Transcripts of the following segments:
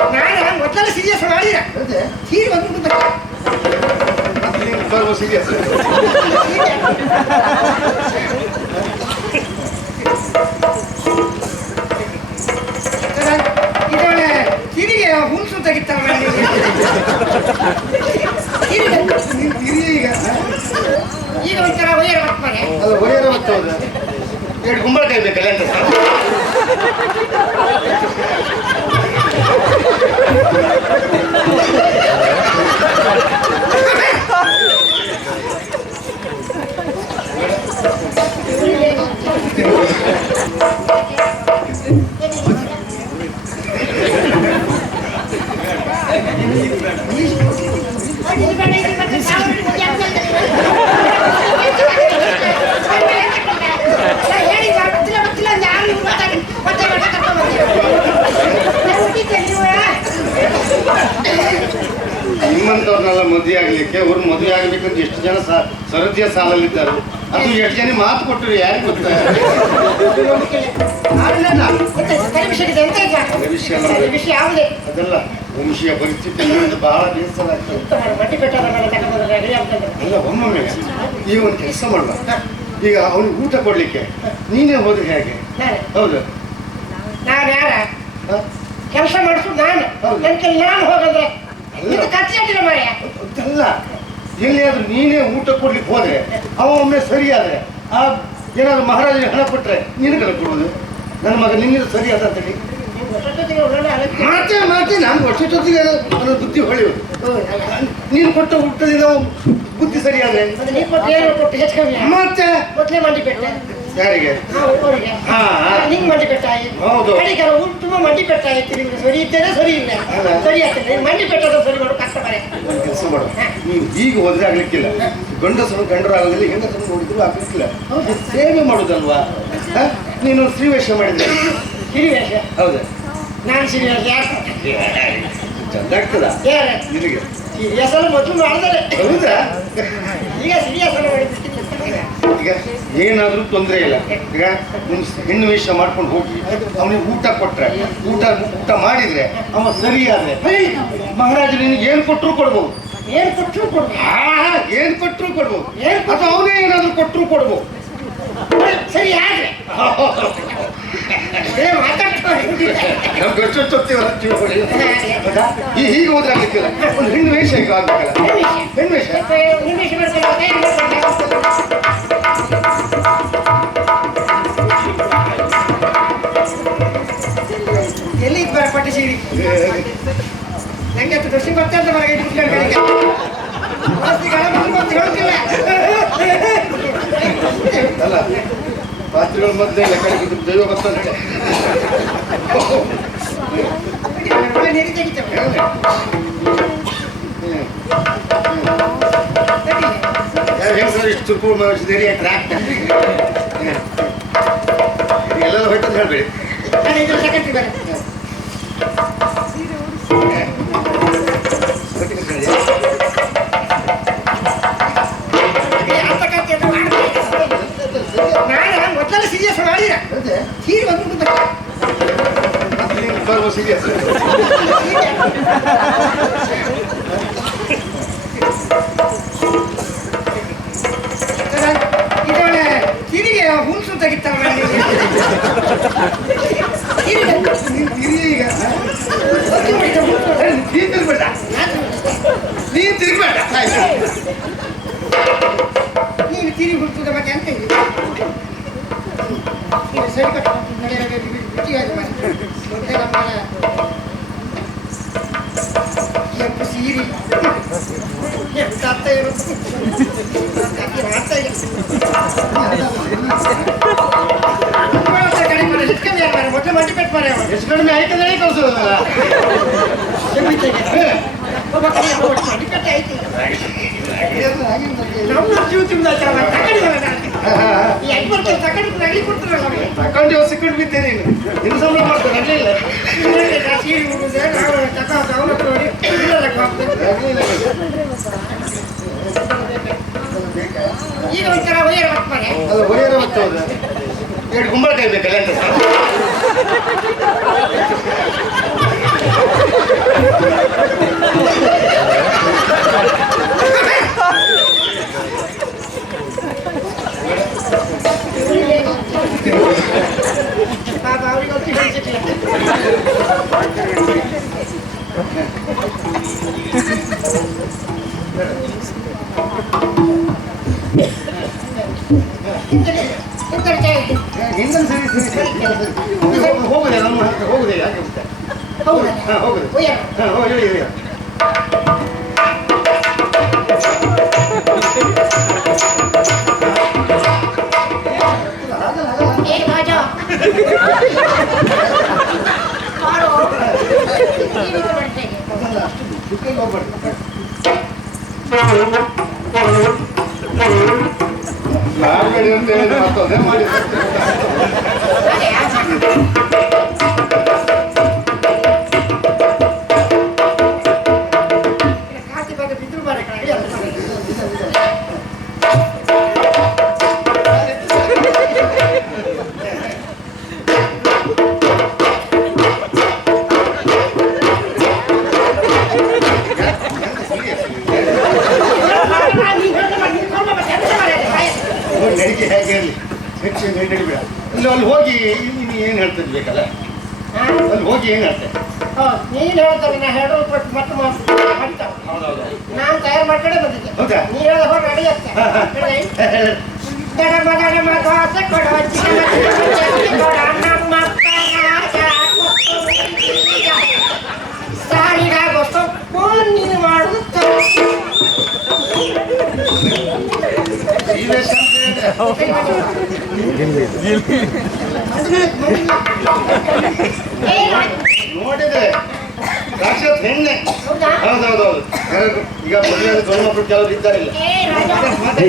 ನಾನು ಮೊದಲೆಲ್ಲ ಸೀರಿಯಸ್ ಮಾಡಿದ ಅದೇ ಸೀರೆ ಬಂದ್ಬಿಟ್ಟು ಬರುವ ಸೀರಿಯಸ್ ಇದೊಳ್ಳೆ ಸೀರೆಗೆ ಹುಣಸು ತೆಗಿತಾರ ಆಗ್ಬೇಕಂತ ಎಷ್ಟು ಜನ ಸರದಿಯ ಸಾಲಲ್ಲಿದ್ದಾರೆ? ಅದು ಎಷ್ಟು ಜನ ಮಾತು ಕೊಟ್ಟರು ಯಾರಿಗೆ ಯಾವುದೇ. ಅದಲ್ಲ ವಂಶೀಯ ಪರಿಸ್ಥಿತಿ ಬಹಳ ಬೇಸರ ಅಲ್ಲ ಒಮ್ಮೊಮ್ಮೆ ಈಗ ಒಂದು ಕೆಲಸ ಮಾಡುವ ಈಗ ಅವನಿಗೆ ಊಟ ಕೊಡ್ಲಿಕ್ಕೆ. ನೀನೇ ಹೋದ್ರೆ ಹೇಗೆ? ಹೌದು. ನಾನು ಯಾರ? ಕೆಲಸ ಮಾಡಿಸು ನಾನು. ನನ್ನ ನಾನು ಹೋಗಂದ್ರೆ ಅಲ್ಲ. ಇದು ಮಾರ್ಯ ಅದಲ್ಲ. ಎಲ್ಲಿಯಾದ್ರೂ ನೀನೇ ಊಟ ಕೊಡ್ಲಿಕ್ಕೆ ಹೋದ್ರೆ ಅವೊಮ್ಮೆ ಸರಿಯಾದ್ರೆ ಆ ಏನಾದ್ರು ಮಹಾರಾಜನಿಗೆ ಹಣ ಕೊಟ್ರೆ ನಿನಗಲ್ಲ ಕೊಡೋದು ನನ್ನ ಮಗ ನಿನ್ನಿಂದ ಸರಿ ಅದ ಅಂತೇಳಿ ಮಾಡ್ತೇನೆ ಮಾಡ್ತೀನಿ. ನಾನು ವರ್ಷದೊತ್ತಿಗೆ ಅನ್ನೋ ಬುದ್ಧಿ ಅಲ್ಲ. ನೀನು ಕೊಟ್ಟ ಊಟದಿಂದ ಬುದ್ಧಿ ಸರಿಯಾದ್ರೆ ಮತ್ತೆ ಯಾರಿಗೆ? ಹಾ. ನಿಂಗೆ ಮಂಡಿ ಆಯ್ತು ಹೌದು. ಕಡಿಗಾರ ಊಟ ತುಂಬ ಮಂಡಿ ಬೆಟ್ಟ ಆಯ್ತು ನಿಮ್ಗೆ. ಸರಿ ಇದ್ದೇನೆ ಸರಿ ಇಲ್ಲ. ಸರಿ ಆಗ್ತದೆ. ಮಂಡಿ ಬೆಟ್ಟದ ಸರಿ ಮಾಡು ಕಷ್ಟ ಬರೆ ಕೆಲಸ ಮಾಡು. ನೀವು ಈಗ ಹೋದ್ರೆ ಆಗ್ಲಿಕ್ಕಿಲ್ಲ. ಗಂಡಸರು ಗಂಡರು ಆಗೋದಿಲ್ಲ ಹೆಂಗಸರು ನೋಡಿದ್ರು ಆಗ್ಲಿಕ್ಕಿಲ್ಲ. ಸೇವೆ ಮಾಡುದಲ್ವಾ? ನೀನು ಶ್ರೀವೇಶ ಮಾಡಿದ್ರೆ ಶ್ರೀವೇಶ ಹೌದು. ನಾನು ಶ್ರೀವೇಶ ಚಂದ ಆಗ್ತದ. ನಿನಗೆ. ಎಲ್ಲ ಮೊದಲು ಮಾಡಿದರೆ ಹೌದಾ? ಈಗ ಎಲ್ಲ ಮಾಡಿಬಿಟ್ಟಿಲ್ಲ ಈಗ ಏನಾದರೂ ತೊಂದರೆ ಇಲ್ಲ. ಈಗ ನಿಮ್ಮ ಹೆಣ್ಣು ವೇಷ ಮಾಡ್ಕೊಂಡು ಹೋಗಿ ಅವನಿಗೆ ಊಟ ಕೊಟ್ಟರೆ ಊಟ ಊಟ ಮಾಡಿದ್ರೆ ಅವ ಸರಿಯಾದ್ರೆ ಮಹಾರಾಜ ನಿನಗೆ ಏನು ಕೊಟ್ಟರು ಕೊಡ್ಬೋದು. ಏನು ಕೊಟ್ಟರು ಕೊಡ್ಬೋದು. ಹಾ ಏನ್ ಕೊಟ್ಟರು ಕೊಡ್ಬೋದು. ಏನ್ ಅಥವಾ ಅವನೇ ಏನಾದ್ರೂ ಕೊಟ್ಟರು ಕೊಡ್ಬೋದು. ಸರಿ ಆದ್ರೆ. ನಮ್ಗೆ ತಿಳ್ಕೊಳ್ಳಿ? ಈ ಹೀಗೆ ಹೋದ್ರೆ ಆಗ್ಲಿಕ್ಕಿಲ್ಲ. ಒಂದು ಹೆಣ್ಣು ವೇಷ ಈಗ ಆಗ್ಬೇಕಲ್ಲ. ಹೆಣ್ಣು ವೇಷ. ಅಲ್ಲ ಪಾತ್ರಿಗಳ ಮಧ್ಯೆ ಇಲ್ಲ ಕಡೆಗೆ ದೈವ ಬರ್ತಾನೆ ಹೆಂಗಸರು ಇಷ್ಟು ತುರ್ಕು ಮಾಡಿಸಿದೇರಿ ಎಲ್ಲೆಲ್ಲ ಹೋಯ್ತಂತ ಹೇಳ್ಬೇಡಿ. ಸೀರಿಯಸ್ ಮಾಡಿದ ಸೀರೆ ಬಂದ್ಬಿಟ್ಟು ಬರುವ ಸೀರಿಯಸ್ ಇದೊಳ್ಳೆ ಸೀರೆಗೆ ಹುಣಸು ತೆಗಿತಾರ ಈಗ ಕಡಿಮೆ ಮಾಡಿ ಪೆಟ್ಟು ಅವನು ಎಷ್ಟು ಕಡಿಮೆ ಆಯ್ತದೆ ಕಳ್ಸೋದಲ್ಲ ಮಂಡಿ ಪೆಟ್ಟು ಆಯ್ತು ತಕೊಂಡು ಸಿಕ್ಕೊಂಡು ಬಿದ್ದೆ ನೀನು ಇನ್ನು ಸಂಬಳ ಮಾಡ್ತಾರೆ. ಅಲ್ಲೇ ಇಲ್ಲ ಸೀರೆ ಉಡುವುದೇ ನಾವು ತಕ ಅವನ ನೋಡಿ. ಈಗ ಒಂಥರ ಒಯ್ಯರ ಹಾಕ್ತಾರೆ ಅದು ಒಯ್ಯರ ಹಾಕ್ತದೆ ಎರಡು ಕುಂಬಳಕಾಯಿ ಬೇಕಲ್ಲ ಅಂತ Thank you. ನಿಮ್ಮನ್ನು ಸರಿ ಸರಿ ಹೋಗುದೇ ನಮ್ಮ ಹೋಗುದೇ ಯಾಕೆ ಹೋಗುತ್ತೆ ಹೌದು ಹಾಂ ಹೋಗುದು. ಹೋಗಿ ಮಾಡಬೇಡಿ ಅಂತ ಹೇಳಿದ್ರೆ ಮಾಡಿ ಏನು ಹೇಳ್ತೆ ನೀನ್ ಹೇಳ್ತಾರೆ ನಾ ಹೇಳೋದು ಕೊಟ್ಟು ಮತ್ತೆ ಮಾಡ್ತಾವ ಹೌದೌದು. ನಾನು ತಯಾರು ಮಾಡ್ಕೊಂಡೆ ಬಂದಿದ್ದೆ. ಹೌದಾ? ನೀ ಹೇಳೋ ಹೊರ ರೆಡಿ ಸೊಪ್ಪು ನೀನು ಮಾಡುದು ನೋಡಿದ್ರೆ ಸಾಕ್ಷಾತ್ ಹೆಣ್ಣೆ. ಹೌದಾ? ಹೌದೌದೌದು. ಈಗ ಮನೆಯಲ್ಲಿ ಗಂಡು ಮಕ್ಕಳು ಕೆಲವರು ಇದ್ದಾರಿಲ್ಲ ಏ,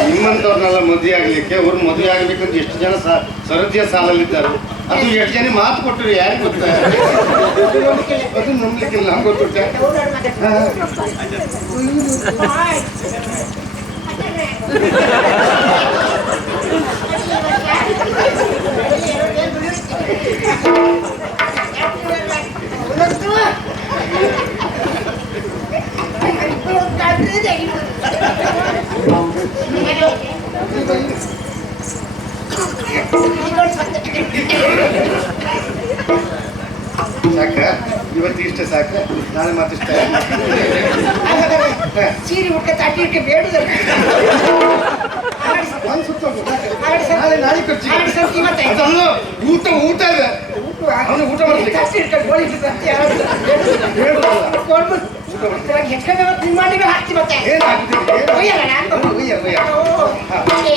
ನಿಮ್ಮಂಥವ್ರನ್ನೆಲ್ಲ ಮದುವೆ ಆಗ್ಲಿಕ್ಕೆ ಅವ್ರು ಮದುವೆ ಆಗ್ಬೇಕಂತ ಎಷ್ಟು ಜನ ಸರದಿಯ ಸಾಲಲ್ಲಿದ್ದಾರೆ. ಅದು ಎಷ್ಟು ಜನ ಮಾತು ಕೊಟ್ಟರು ಯಾರಿಗೆ ಗೊತ್ತಾ? ಅದು ನಂಬಲಿಕ್ಕಿಲ್ಲ ನಮ್ಗೆ ಗೊತ್ತುಂಟೆ ಹಾ. ಸಾಕ ಇವತ್ತು ಇಷ್ಟ ಸಾಕ ನಾಳೆ ಮಾತಿಷ್ಟ ಸೀರೆ ಹುಡ್ಕ ತಾಟಿ ಇಟ್ಟು ಬೇಡುದಲ್ಲ ಒಂದು ಸುತ್ತ ನಾಳೆ ನಾಳೆ ಇವತ್ತೇ. ಅದನ್ನು ಊಟ ಊಟ ಇದೆ ಅವನು ಊಟ ಮಾಡ್ಲಿಕ್ಕೆ. ಜಾಸ್ತಿ ಇಟ್ಕೊಂಡು ಗೋಳಿ ಇವತ್ತು ನಿಮ್ಮ ಮನೆಗೆ ಹಾಕ್ತಿ ಮತ್ತೆ ಏನ್ ಆಗ್ತಿದೆ ಏನು ಒಯ್ಯಲ್ಲ ನಾನು? ಒಯ್ಯ ಒಯ್ಯ ಓ. ಹಾ. ಏ,